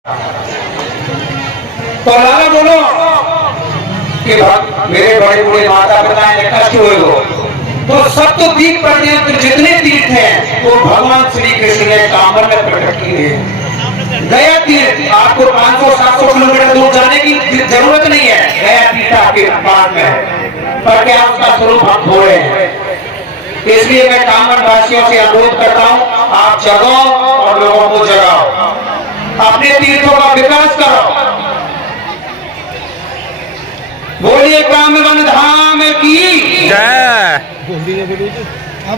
तो लाला बोलो कि मेरे बड़े बूढ़े माता पिता ने कष्ट हुए हो, तो सब तो तीर्थ पर्यंत जितने तीर्थ हैं वो भगवान श्री कृष्ण ने कांवर में प्रकट किए हैं। गया तीर्थ आपको 500-700 किलोमीटर दूर जाने की जरूरत नहीं है, गया तीर्थ आपके पास में है, पर क्या उसका स्वरूप हम खो रहे हैं। इसलिए मैं कांवर वासियों से अनुरोध करता हूं, आप जगाओ और लोगों को जगाओ, अपने तीर्थों का विकास करो। बोलिए कामवन धाम की जय।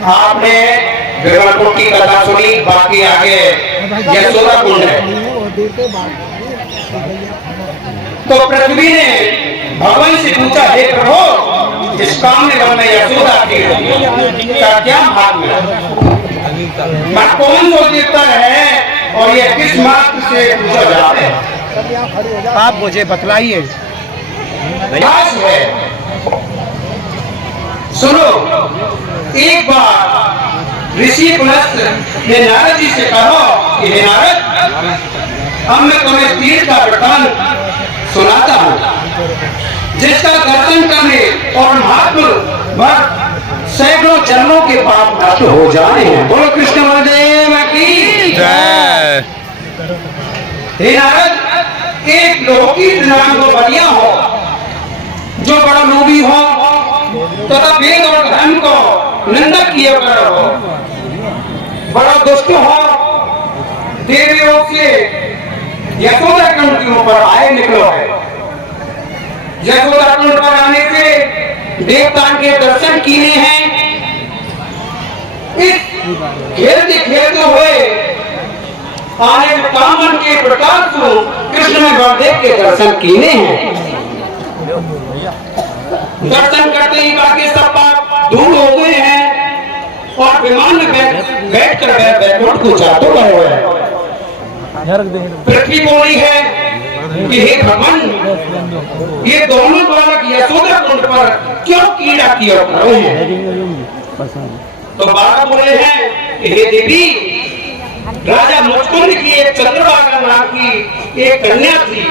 आपने विरमकुंड की कथा सुनी, बाकी आगे यशोदा कुंड है। तो पृथ्वी ने भगवान से पूछा, हे प्रभु, इस काम में वन में यशोदा का क्या भाग है, मैं कौन वो देवता है और ये किस मार्ग से पूछा जाता है, आप मुझे बतलाइए। है। सुनो, एक बार ऋषि पुलस्त्य ने नारद जी से कहा कि हे नारद, अब मैं तुम्हें तीर्थ का वृतांत सुनाता हूँ, जिसका दर्शन करने और महात्मा भक्त सैकड़ों जन्मों के पाप नष्ट हो जाने हैं। बोलो कृष्ण बलदेव की जय। हे नारद, एक लौकिक नाम को बलिया हो, जो बड़ा लोभी हो तथा वेद और धर्म को निंदा किए हो, बड़ा दुष्ट हो, देवलोक से यशोदा कुंड के ऊपर आए निकलो है। यशोदा कुंड पर आने से देवता के दर्शन किए हैं। इस खेलते खेलते हुए आने कामन के प्रकाश को कृष्ण में बलदेव के दर्शन किए हैं। दर्शन करते ही बाकी सब पाप दूर हो गए हैं और विमान में बैठ कर बैकुंठ को जाते हुए हैं। पृथ्वी बोली है कि हे भगवान, ये दोनों बालक यशोदा कुंड पर क्यों कीड़ा किया रहे हैं? तो बालक बोले हैं कि हे देवी, राजा मुचकुंद की एक चंद्रभागा नाम की एक कन्या थी,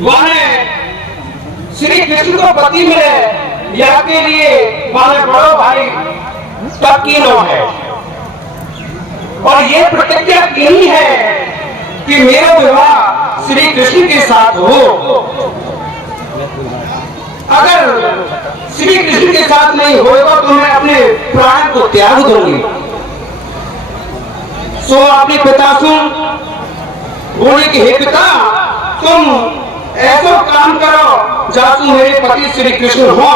वह श्री कृष्ण को पति मिले, यह के लिए हमारे बड़ो भाई तकीनो है और ये प्रतिज्ञा की है कि मेरा विवाह श्री कृष्ण के साथ हो। अगर श्री कृष्ण के साथ नहीं होगा तो मैं अपने प्राण को त्याग दूंगी। सो अपने पिता सुन बोले कि हे पिता, तुम ऐसा काम करो जासू मेरे पति श्री कृष्ण हो,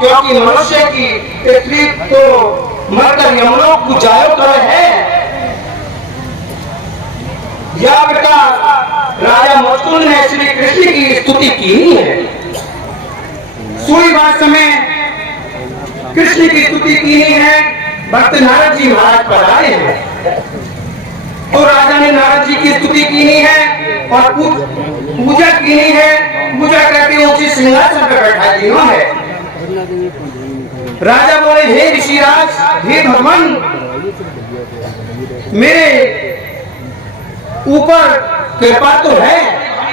क्योंकि मनुष्य की पृथ्वी तो मरकर यमलोक को जायो कर है। यह प्रकार राजा मुचकुंद ने श्री कृष्ण की स्तुति की है। सुई बात समय कृष्ण की स्तुति की है, भक्त नारद जी महाराज पर आए हैं। तो राजा ने नारद जी की स्तुति की है और पूजा की है। पूजा करके उसी सिंहासन पर बैठा दिया है। राजा बोले, हे ऋषिराज, हे भगवान, मेरे ऊपर कृपा तो है,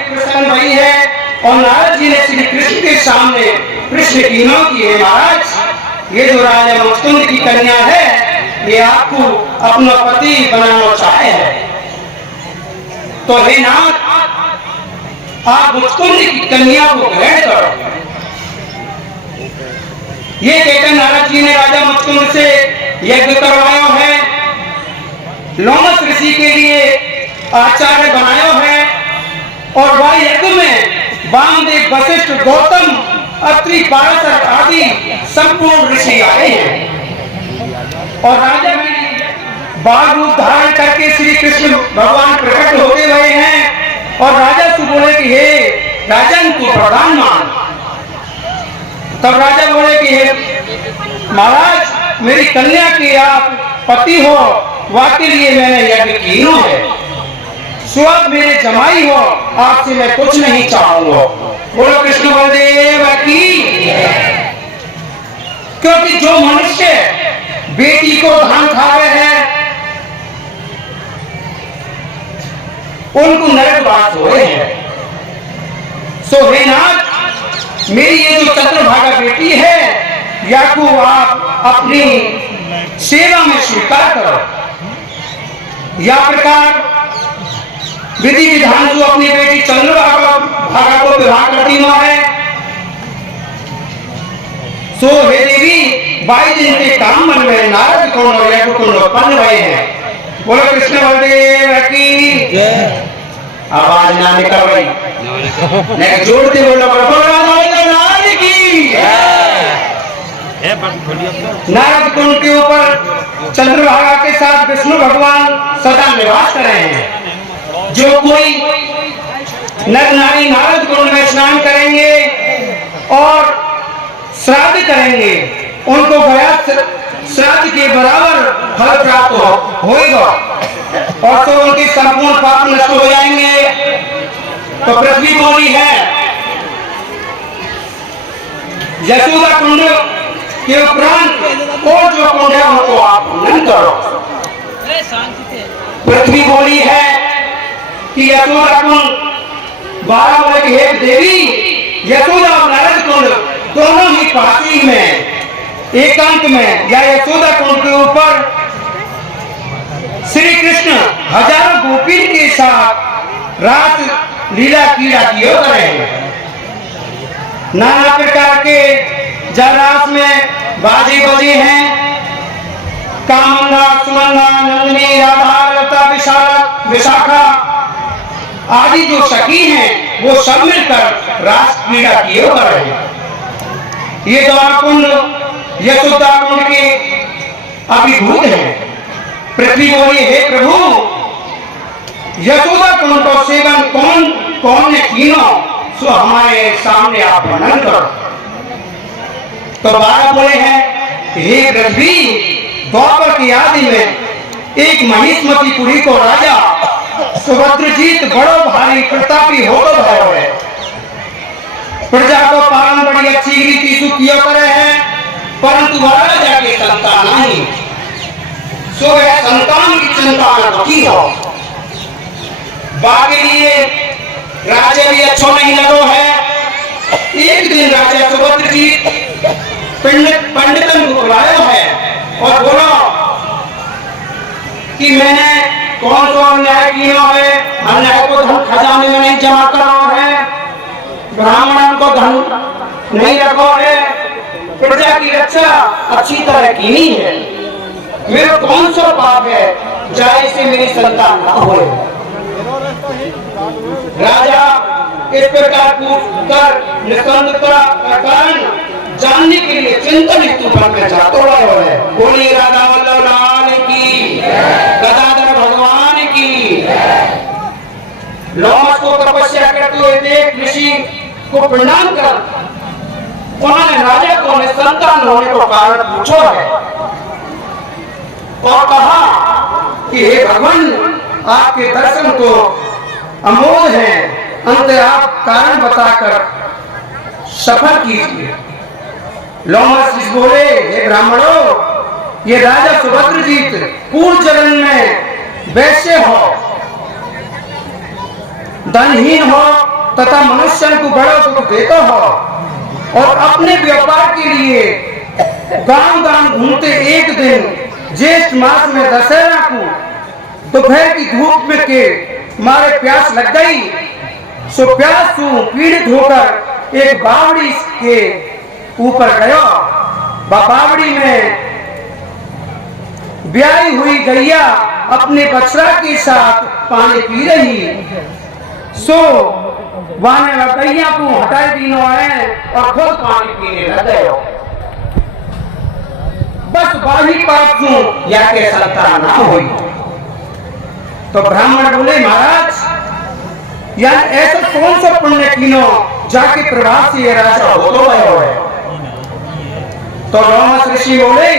प्रसन्न भाई है। और नारद जी ने श्री कृष्ण के सामने कृष्ण कीनों की है, महाराज, ये जो राजा मुचकुंद की कन्या है, ये आपको अपना पति बनाना चाहे है। तो हे नाथ, आप मुचकुंद की कन्या को ग्रहण करो। ये कहकर नारद जी ने राजा मुचकुंद से यज्ञ करवाया है, लोमस ऋषि के लिए आचार्य बनाया है और वह यज्ञ में वामदेव, वशिष्ठ, गौतम, अत्रि, पाराशर आदि संपूर्ण ऋषि आए हैं। और राजा भी बाल रूप धारण करके श्री कृष्ण भगवान प्रकट होते हुए हैं और राजा से बोले कि हे राजन, तू प्रधान मान। तब राजा बोले कि हे महाराज, मेरी कन्या के आप पति हो, वाके लिए मैंने यज्ञ किया है। सुअब मेरे जमाई हो, आपसे मैं कुछ नहीं चाहूंगा। बोलो कृष्ण बलदेव की। क्योंकि जो मनुष्य बेटी को धान खावे है, उनको नरकवास हुए हैं। सो हे नाथ, मेरी ये जो चंद्रभागा बेटी है, या को आप अपनी सेवा में स्वीकार करो। या प्रकार विधि विधान जो अपनी बेटी चंद्रभागा को विवाह करती है, सो हे देवी 22 दिन के काम मन में नारद कुंड और यज्ञ कुंड उत्पन्न हुए हैं। बोलो कृष्ण बलदेव की जय। आवाज ना निकल रही, नहीं जोड़ते बोलो नारद की जय। नारद कुंड के ऊपर चंद्रभागा के साथ विष्णु भगवान सदा निवास कर रहे हैं। जो कोई नर नारी नारद कुंड में स्नान करेंगे और श्राद्ध करेंगे, उनको गया श्राद्ध के बराबर फल प्राप्त होगा और तो उनके संपूर्ण पाप नष्ट हो जाएंगे। तो पृथ्वी बोली है, यशोदा कुंड के उपरांत और जो कुंड है उनको आप नहीं करो। पृथ्वी बोली है कि यशोदा कुंड 12 वर्ष की एक देवी यशोदा और नारद कुंड दोनों ही काशी में एकांत में या यशोदा कुंड के ऊपर श्री कृष्ण हजारों गोपी के साथ रात लीला क्रीड़ा किए कर रहे हैं। नाना प्रकार के जरास में बाजे बजे हैं। कामंगा, सुमंगा, नंदिनी, राधा, लता, विशाखा आदि जो सखी हैं वो सब मिलकर रास क्रीड़ा किए कर रहे हैं। ये द्वार कुंड यशोदा कुंड के अभिभूत है। पृथ्वी बोली, हे प्रभु, यशोदा कुंड का सेवन कौन ने किया, सो हमारे सामने आप वर्णन करो। तो 12 बोले हैं, हे पृथ्वी, द्वापर की आदि में एक महिष्मती पुरी को राजा सुभद्रजीत बड़ो भारी प्रतापी होकर भयो है। प्रजा को पालन बड़ी अच्छी रीति से किया करे हैं, परंतु राजा के संतान नहीं, सो वह संतान की चिंता रखी हो। बाकी लिए राजा भी अच्छा नहीं लगो है। एक दिन राजा सुभद्रजीत पंडितन को बुलाया है और बोला कि मैंने कौन सा अन्याय किया है, अन्याय को धन खजाने में नहीं जमा करा है, ब्राह्मणों को धन नहीं रखो है, प्रजा की रक्षा अच्छी तरह की नहीं है, मेरा कौन सा पाप है जाए से मेरी संतान ना हो। राजा इस प्रकार पूछकर निस्संदेहता का कारण जानने के लिए चिंतन हेतु वन में जाता है। बोली राधा वल्लभ लाल की, गदाधर भगवान की। लोमस को तपस्या करते हुए देख ऋषि को प्रणाम कर उन्होंने राजा को निसंतान होने का कारण पूछो है और कहा कि हे भगवान, आपके दर्शन तो अमोघ है, अंत आप कारण बताकर सफल कीजिए। लोमस बोले, हे ब्राह्मणों, ये राजा सुभद्रजीत पूर्व जन्म में वैश्य हो, धनहीन हो तथा मनुष्य को बड़ा दुख देता हो और अपने व्यापार के लिए गांव गांव घूमते एक दिन ज्येष्ठ मास में दशहरा को दोपहर की धूप में के मारे प्यास लग गई, सो प्यास से पीड़ित होकर एक बावड़ी के ऊपर गया। बावड़ी में ब्याही हुई गैया अपने बछड़ा के साथ पानी पी रही, सो वाने गैया को हटाए दिनों है और खुद पानी पीने लग गए। बस बाही पाप को या के संतान ना हुई। तो ब्राह्मण बोले, महाराज, या ऐसा कौन सा पुण्य किनो जाके प्रभाव से ये राजा हो तो गए है। तो लोमस ऋषि बोले,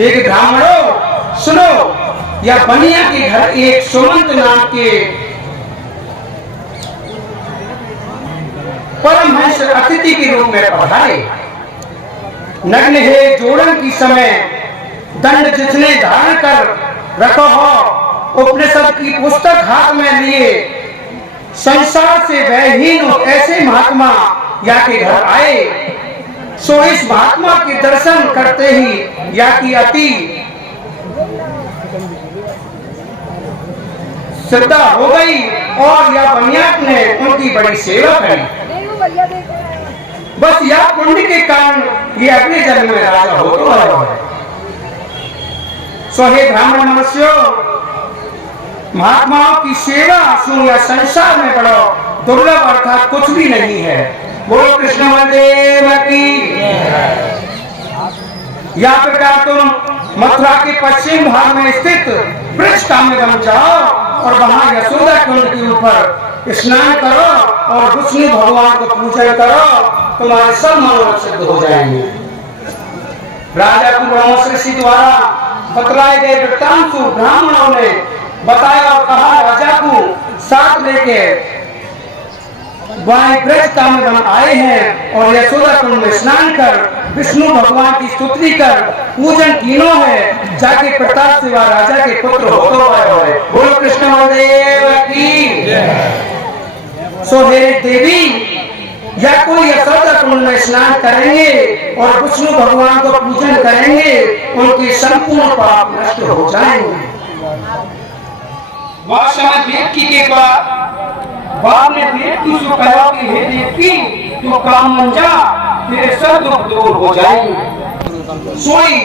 एक ब्राह्मणों सुनो, या बनिया के घर एक सुमंत नाम के परमहंस अतिथि के रूप में पधारे। नग्न है जोड़न की समय दंड जिसने धारण कर रखो हो, उपनिषद की पुस्तक हाथ में लिए संसार से वहहीन ऐसे महात्मा या के घर आए, सो इस महात्मा के दर्शन करते ही या की अति श्रद्धा हो गई और या बनियाक ने उनकी बड़ी सेवा करी। बस यह पुण्य के कारण ये अगले जन्म में राजा हो तो आया है। सो हे ब्राह्मण मनुष्यों, महात्माओं की सेवा सुन या संसार में बड़ो दुर्लभ अर्थात कुछ भी नहीं है। बोलो कृष्ण बलदेव की। या प्रकार तुम मथुरा के पश्चिम भाग में स्थित वृक्ष में बन जाओ और वहां यशोदा कुंड के ऊपर स्नान करो और विष्णु भगवान को पूजन करो, तुम्हारे सब मनोरथ सिद्ध हो जाएंगे। राजा को ऋषि द्वारा बतलाए गए वृत्तांत को ब्राह्मणों ने बताया और कहा, राजा को साथ लेके वृक्ष में बन आए हैं और यशोदा कुंड में स्नान कर विष्णु भगवान की स्तुति कर पूजन तीनों है, जाके प्रताप से वह राजा के पुत्र हो तो आए। बोलो कृष्ण बलदेव की। सो हे देवी, या कोई यशोदा कुंड में स्नान करेंगे और विष्णु भगवान को पूजन करेंगे, उनके संपूर्ण पाप नष्ट हो जाएंगे। वह समय देवकी के बाद बाप ने देवकी से कहा कि हे देवकी, तू काम मन जा, तेरे सब दुख दूर हो जाएंगे। सोई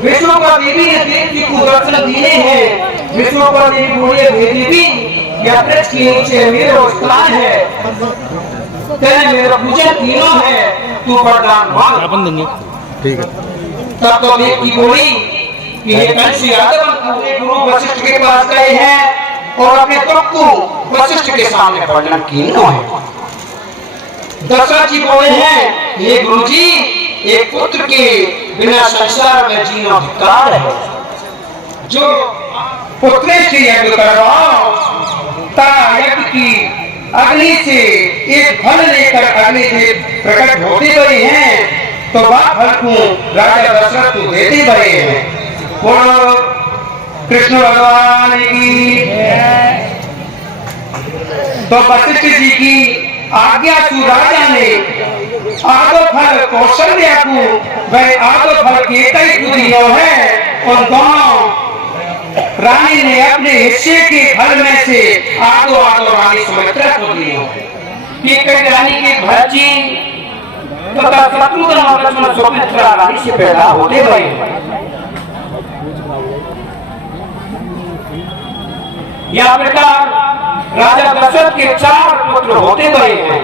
विष्णुपा देवी ने देवकी को दर्शन दिए हैं। विष्णुपा देवी बोले, हे देवी, यह वृक्ष के नीचे मेरा स्थान है, तेरे मेरा पूजन तीनों है, तू वरदान मांग। ठीक है। तब तो देवकी बोली कि हे कंस यादव, अपने गुरु वशिष्ठ के पास गए हैं और अपने दुख को वशिष्ठ के सामने वर्णन किया है। दशरथ जी बोले हैं, ये गुरुजी, एक पुत्र के बिना संसार में जीना धिक्कार है। जो पुत्र के यज्ञ करवाओ, ता यज्ञ की अग्नि से एक फल लेकर अग्नि से प्रकट होते गए हैं, तो वह फल को राजा दशरथ को देते गए हैं। बोलो कृष्ण भगवान की। तो वशिष्ठ जी की आज्ञा से राजा ने आदो फल कौशल्या को वह आदो फल के कई दिनों है और दोनों रानी ने अपने हिस्से के फल में से आदो आदो रानी सुमित्रा को दिया। ये कई रानी के भरजी तथा शत्रुघ्न और लक्ष्मण सुमित्रा रानी से पैदा होते गए। यह प्रकार राजा दशरथ के 4 पुत्र होते गए हैं।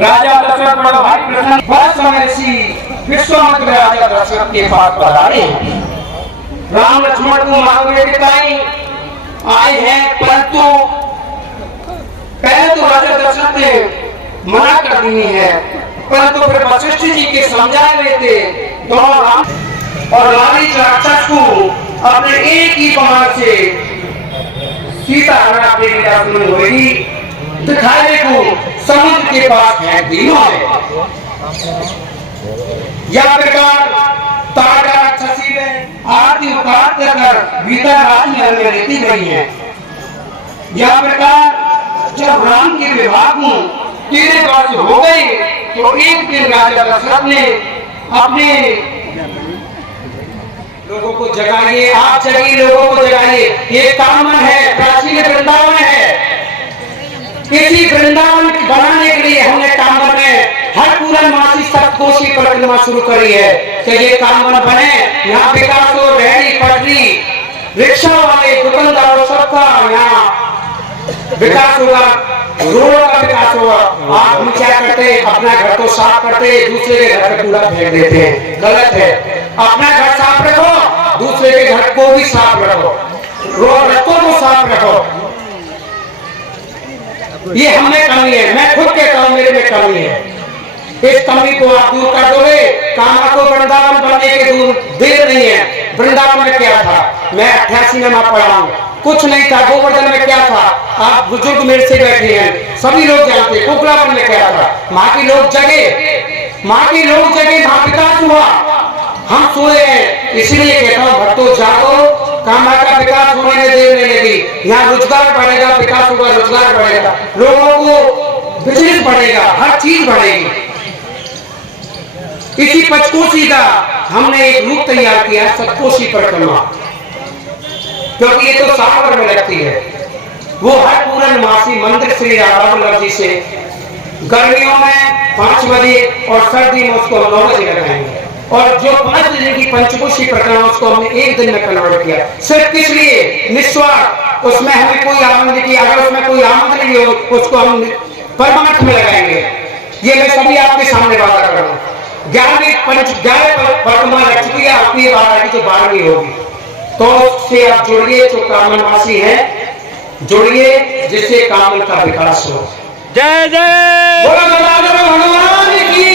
राजा दशरथ बड़ा भाई प्रसन्न बहुत समय ऋषि विश्वामित्र राजा दशरथ के पास पधारे। राम लक्ष्मण को महावीर आए हैं, परंतु पहले तो राजा दशरथ ने मना कर दी है, परंतु फिर वशिष्ठ जी के समझाए हुए थे दोनों राम और रानी राक्षस को अपने एक ही बाण से सीता अपने होगी दिखाने को समुद्र के पास है दिनों है। यह प्रकार तारा राक्षसी में आरती उतार कर भीतर राजमहल में रहती गई है। यह प्रकार जब राम के विवाह को 3 वर्ष हो गए, तो एक दिन राजा दशरथ ने अपने लोगों को जगाइए, आप जगाइए, लोगों को जगाइए। ये कामन है, प्राचीन वृंदावन है। इसी वृंदावन बनाने के लिए हमने कामन में हर पूर्णमासी सप्तकोशी परिक्रमा शुरू करी है कि ये कामन बने। यहाँ विकास हो, रेहड़ी पटरी, रिक्शा वाले, दुकानदारों, सबका यहाँ विकास होगा, रोडों का विकास होगा। आप हम क्या करते हैं, अपना घर तो साफ करते, दूसरे के घर पे कूड़ा फेंक देते हैं, गलत है। अपना घर साफ रखो, दूसरे के घर को भी साफ रखो, रोड रखो को साफ रखो। ये हमें कमी है, मैं खुद कहता हूँ मेरे में कमी है। इस कमी को आप दूर कर दोगे, कामा को वृंदावन बनने के दूर देर नहीं है। वृंदावन में क्या था, मैं 88 में पढ़ा हूँ, कुछ नहीं था। गोवर्धन में क्या था, आप बुजुर्ग मेरे से बैठे हैं, सभी लोग जानते। कुकलावन में क्या था, माँ की लोग जगे, माँ की लोग जगे, माँ विकास हुआ। हम सोए हैं, इसलिए कहता हूँ भक्तों जागो, कामा का विकास होने में देर नहीं लगी। यहाँ रोजगार बढ़ेगा, विकास होगा, रोजगार बढ़ेगा, लोगों को बिजनेस बढ़ेगा, हर चीज बढ़ेगी। इसी पंचकोशी का हमने एक रूप तैयार किया, सप्तकोशी परिक्रमा, क्योंकि ये तो सागर में लगती है। वो हर पूर्णमासी मंदिर श्री राधा वल्लभ जी से गर्मियों में 5 बजे और सर्दी में उसको 9 बजे लगाएंगे। और जो 5 दिन की पंचकोशी परिक्रमा उसको हमने 1 दिन में कन्वर्ट किया। सिर्फ किस लिए? निस्वार्थ। उसमें हमें कोई आमंत्रण की, अगर उसमें कोई आमंत्रण नहीं हो उसको हम परमानेंट में लगाएंगे। ये मैं सभी आपके सामने बात कर रहा हूँ। 11वीं परिक्रमा लग चुकी है, आपकी बात आएगी तो 12वीं होगी। तो उससे आप जुड़िए, जो कामनवासी है जुड़िए, जिससे कामन का विकास हो। जय जय भगवान की,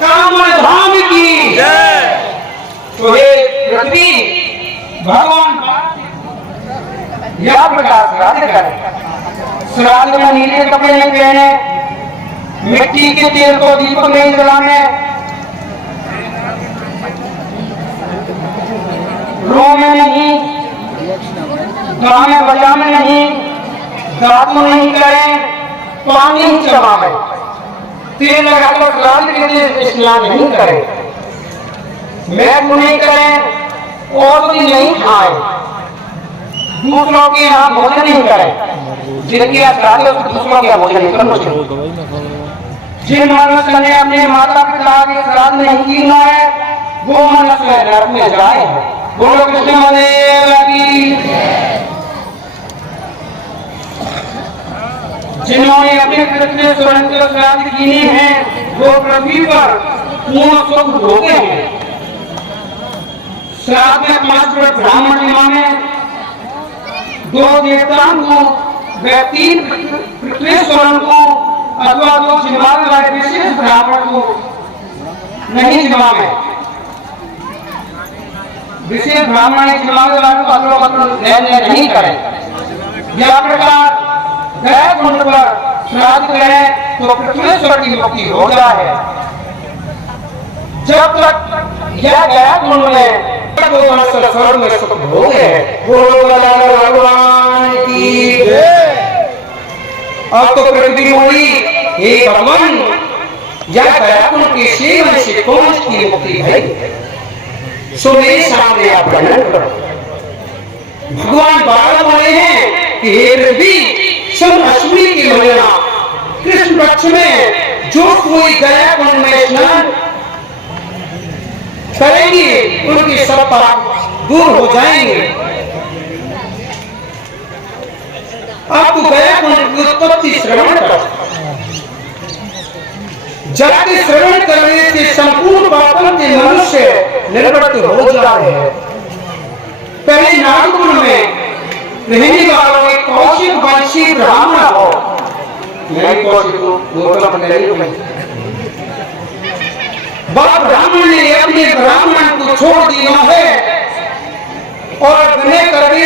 कामन धाम की जय। तो हे पृथ्वी भगवान या प्रकार श्राद्ध करें। श्राद्ध में नीले कपड़े नहीं पहने, मिट्टी के तेल को दीपक नहीं जलाने, रो में नहीं, गाँव में बजा में नहीं, दातु नहीं करें, पानी नहीं चबावे, तेल लगाकर श्राद्ध के लिए स्नान नहीं करें, मैथ नहीं करें, और भी नहीं खाएं, दूसरों के यहाँ भोजन नहीं करें। जिनकी श्राद्ध दूसरों के यहाँ भोजन नहीं करना। जिन मनुष्य ने अपने माता पिता के श्राद्ध नहीं किया है, वो मनुष्य नरक में जाए हैं। बोलो कृष्णदेव की। जिन्होंने अपने कृष्ण स्वर्ण के श्राद्ध किए हैं, वो पृथ्वी पर पूर्ण सुख भोगे हैं। श्राद्ध में 5 ब्राह्मण जिन्होंने 2 देवताओं को व 3 पृथ्वीश्वरों को अथवा 2 जिम्मेदार वाले विशेष ब्राह्मण को नहीं जिम्मावे। विशेष ब्राह्मण जिम्मेदार वाले को अथवा नहीं करें। यह प्रकार गया कुंड पर श्राद्ध करें तो पृथ्वीश्वर की मुक्ति हो जाए। जब तक यह गया कुंड में स्वर्ग में सुख भोग है। भगवान की अब तो पृथ्वी बोली, हे भगवान, यह गया कुंड के सेवन से कौन की मुक्ति है? सो मेरे सामने आप वर्णन करो। भगवान बार बोले हैं कि हे पृथ्वी, सब अश्विनी की महिला कृष्ण पक्ष में जो कोई गया कुंड में स्नान करेंगे, उनके सब पाप दूर हो जाएंगे। अब तो गया कुंड की उत्पत्ति श्रवण करो। जाति श्रवण करने से संपूर्ण पापों के मनुष्य निवृत्त हो जाते हैं। पहले नागपुर में रहने वालों एक कौशिक वंशी ब्राह्मण हो, ब्राह्मण ने अपने ब्राह्मण को छोड़ दिया है और विनय करने